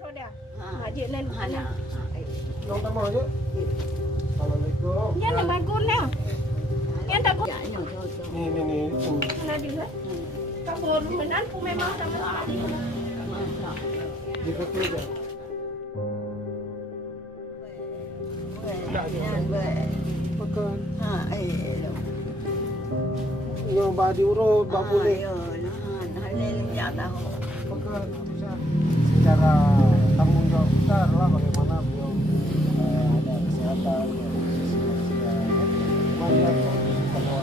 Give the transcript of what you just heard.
roh dia. Haji nan. Long tama aja. Assalamualaikum. Dia nak bagus ni. Dia tak kau. Ni. Mana dia? Kabur menan pun memang sama sekali. Di kaki aja. Makan. Yang badi urut, bak boleh. Makan bisa. Secara tanggung jawab besar lah bagaimana beliau ada kesehatan, melihat bahwa